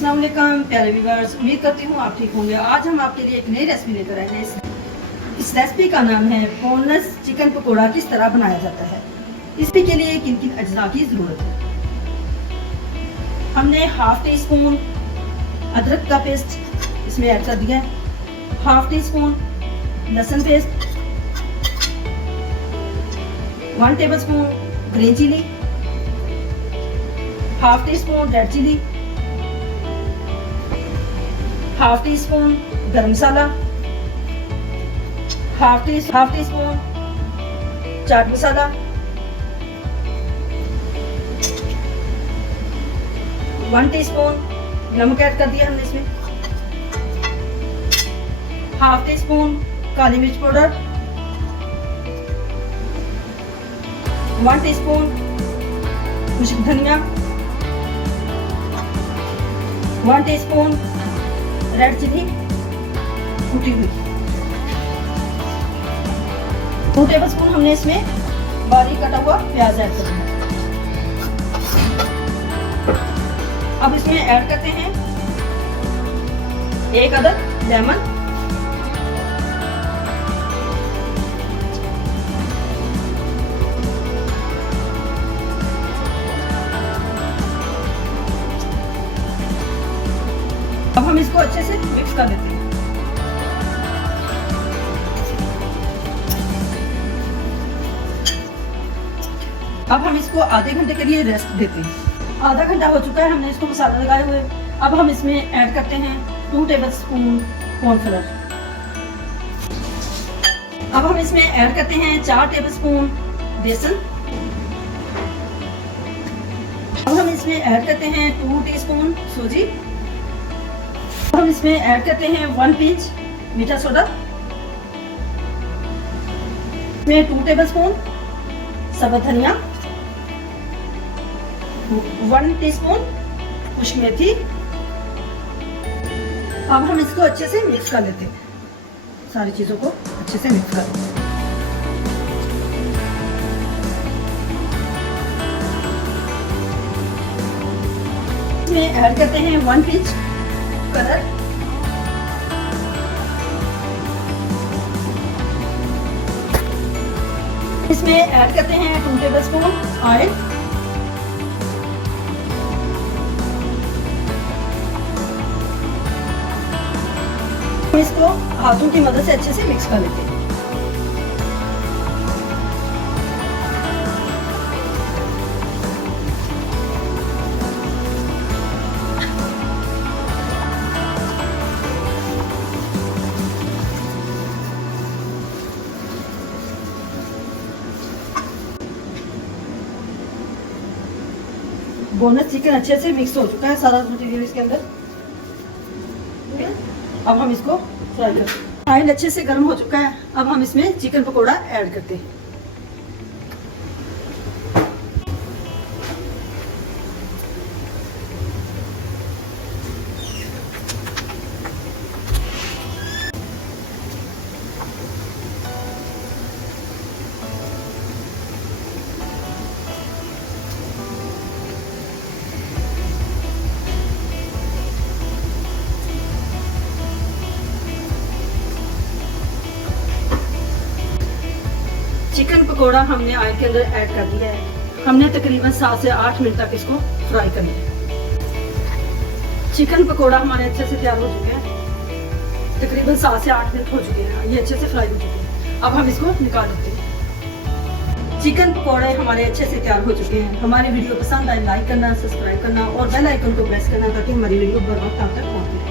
अस्सलाम वालेकुम प्यारे व्यूअर्स, उम्मीद करती हूँ आप ठीक होंगे। आज हम आपके लिए एक नई रेसिपी लेकर आए हैं। इस रेसिपी का नाम है बोनलेस चिकन पकोड़ा। किस तरह बनाया जाता है, इसके लिए किन किन अज्जा की ज़रूरत है। हमने हाफ टी स्पून अदरक का पेस्ट इसमें ऐड कर दिया है, हाफ टी स्पून लहसुन paste, 1 tablespoon green chilli, half teaspoon red chilli, half teaspoon garam masala, half teaspoon chaat masala, 1 teaspoon नमक ऐड कर दिया हमने इसमें, हाफ टी स्पून काली मिर्च पाउडर, 1 टीस्पून खुश्क धनिया, 1 टीस्पून रेड चिली कुटी हुई, 2 टेबलस्पून हमने इसमें बारीक कटा हुआ प्याज ऐड कर दिया। अब इसमें ऐड करते हैं 1 अदद लेमन, अब हम इसको अच्छे से मिक्स कर लेते हैं। अब हम इसको आधे घंटे के लिए रेस्ट देते हैं। आधा घंटा हो चुका है, हमने इसको मसाला लगाए हुए। अब हम इसमें ऐड करते हैं 2 टेबलस्पून कॉर्नफ्लोर। अब हम इसमें ऐड करते हैं 4 टेबलस्पून बेसन। अब हम इसमें ऐड करते हैं 2 टीस्पून सूजी। अब हम इसमें ऐड करते हैं 1 पिंच मीठा सोडा, इसमें 2 टेबलस्पून सब्ज़ धनिया, 1 टीस्पून खुश्क मेथी। अब हम इसको अच्छे से मिक्स कर लेते हैं, सारी चीजों को अच्छे से मिक्स कर लेते हैं। इसमें ऐड करते हैं 1 पिंच कलर, इसमें ऐड करते हैं 2 टेबलस्पून ऑयल, इसको हाथों की मदद से अच्छे से मिक्स कर लेते हैं। बोनस चिकन अच्छे से मिक्स हो चुका है, सारा मटेरियल इसके अंदर। अब हम इसको फ्राई करते हैं। ऑयल अच्छे से गर्म हो चुका है, अब हम इसमें चिकन पकोड़ा ऐड करते हैं। चिकन पकोड़ा हमने ऑयल के अंदर ऐड कर दिया है। हमने तकरीबन 7 से 8 मिनट तक इसको फ्राई करना है। चिकन पकोड़ा हमारे अच्छे से तैयार हो चुके हैं, तकरीबन 7 से 8 मिनट हो चुके हैं, ये अच्छे से फ्राई हो चुके हैं। अब हम इसको निकाल लेते हैं। चिकन पकोड़े हमारे अच्छे से तैयार हो चुके हैं। हमारी वीडियो पसंद आए लाइक करना, सब्सक्राइब करना और बेल आइकन को प्रेस करना ताकि हमारी वीडियो बर वक्त आप तक पहुंचे।